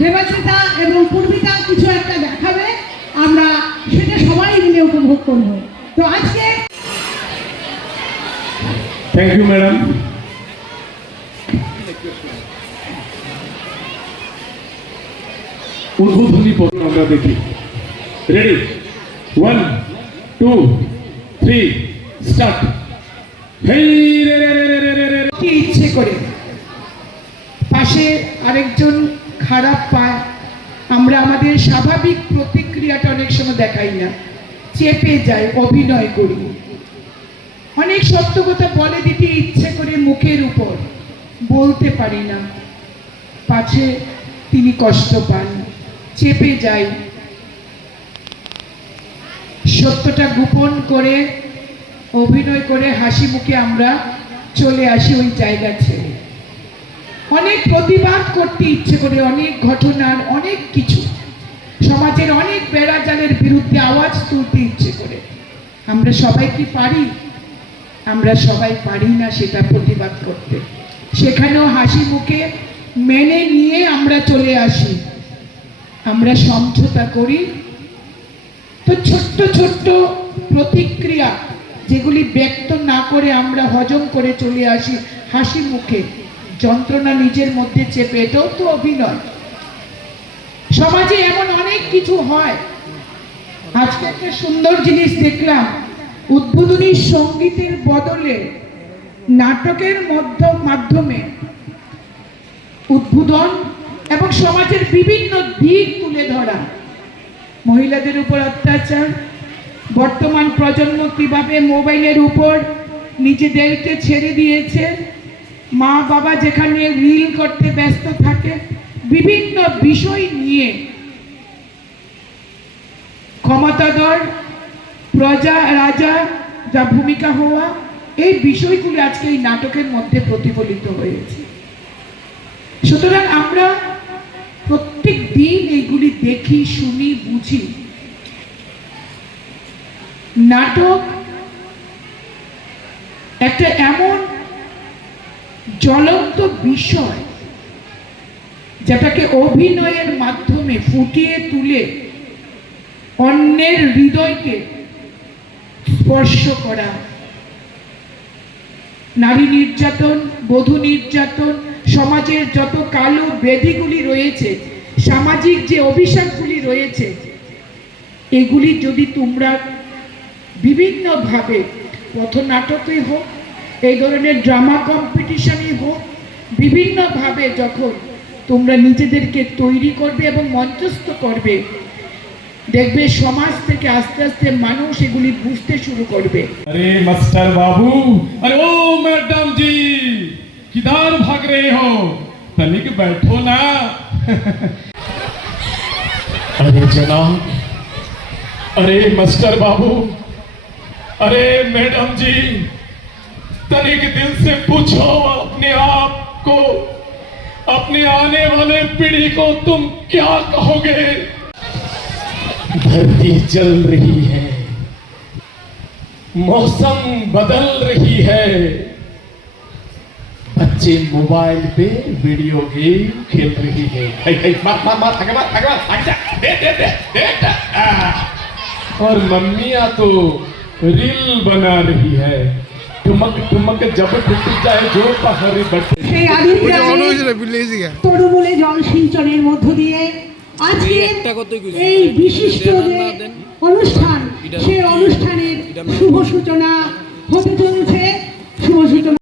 দেবাচিতা এবং পূর্বিতা কিছু একটা দেখাবে। আমরা সেটা সবাই মিলে উপভোগ করব। তো আজকে থ্যাংক ইউ ম্যাডাম উদ্বোধনী পর্ব আমরা দেখি। Ready one two three start hey রে রে রে রে রে রে রে। কি ইচ্ছে করে? পাশে আরেকজন খারাপ পায়। আমরা আমাদের স্বাভাবিক প্রতিক্রিয়াটা অনেক সময় দেখাই না। চেপে যাই অভিনয় করি। অনেক সত্য কথা বলে দিতে ইচ্ছে করে মুখের উপর। বলতে পারি না। পাছে তিনি কষ্ট পান। চেপে যাই সত্যটা গোপন করে, অভিনয় করে হাসি মুখে আমরা চলে আসি ওই জায়গা ছেড়ে। অনেক প্রতিবাদ করতে ইচ্ছে করে, অনেক ঘটনার অনেক কিছু। সমাজের অনেক বেড়াজালের বিরুদ্ধে আওয়াজ তুলতে ইচ্ছে করে। আমরা সবাই কি পারি? আমরা সবাই পারি না সেটা প্রতিবাদ করতে। সেখানেও হাসি মুখে মেনে নিয়ে আমরা চলে আসি। আমরা সমঝোতা করি। তো ছোট্ট ছোট্ট প্রতিক্রিয়া যেগুলি ব্যক্ত না করে আমরা হজম করে চলে আসি হাসি মুখে। যন্ত্রণা নিজের মধ্যে চেপে, এটাও তো অভিনয়। সমাজে এমন অনেক কিছু হয়। আজকে একটা সুন্দর জিনিস দেখলাম, উদ্বোধনী সঙ্গীতের বদলে, নাটকের মধ্য, মাধ্যমে উদ্বোধন এবং সমাজের বিভিন্ন দিক তুলে ধরা। মহিলাদের উপর অত্যাচার, বর্তমান প্রজন্ম কীভাবে মোবাইলের উপর নিজেদেরকে ছেড়ে দিয়েছে মা বাবা যেখানে রিল করতে ব্যস্ত থাকে, বিভিন্ন বিষয় নিয়ে ক্ষমতাধর প্রজা, রাজা, যা ভূমিকা হওয়া, এই বিষয়গুলি আজকে এই নাটকের মধ্যে প্রতিফলিত হয়েছে। সুতরাং আমরা প্রত্যেক দিন এইগুলি দেখি, শুনি, বুঝি। নাটক একটা এমন জ্বলন্ত বিষয় যেটাকে অভিনয়ের মাধ্যমে ফুটিয়ে তুলে অন্যের হৃদয়কে স্পর্শ করা। নারী নির্যাতন, বধূ নির্যাতন, সমাজের যত কালো ব্যাধিগুলি রয়েছে, সামাজিক যে অভিশাপগুলি রয়েছে, এগুলি যদি তোমরা বিভিন্নভাবে পথনাটকে হোক এই ধরনের ড্রামা কম্পিটিশনই হোক বিভিন্নভাবে যখন তোমরা নিজেদেরকে তৈরি করবে এবং মঞ্চস্থ করবে দেখবে সমাজ থেকে আস্তে আস্তে মানুষ এগুলি বুঝতে শুরু করবে अरे मास्टर बाबू अरे ओ मैडम जी किधर भाग रहे हो तनिक बैठो ना अरे जनाब अरे मास्टर बाबू अरे मैडम जी तनिक दिल से पूछो अपने आप को अपने आने वाले पीढ़ी को तुम क्या कहोगे? धरती जल रही है मौसम बदल रही है। बच्चे मोबाइल पे वीडियो गेम खेल रही है। हाय, हाय, मार मार मार मार मार जा। दे दे दे दे। और मम्मिया तो रील बना रही है। ಠುಮಕ್ যায় পাহাড়ি বটে সেই জল সিঞ্চনের মধ্য দিয়ে আজকে এই বিশিষ্ট অনুষ্ঠান সেই অনুষ্ঠানের শুভ সূচনা হতে চলছে। শুভ সূচনা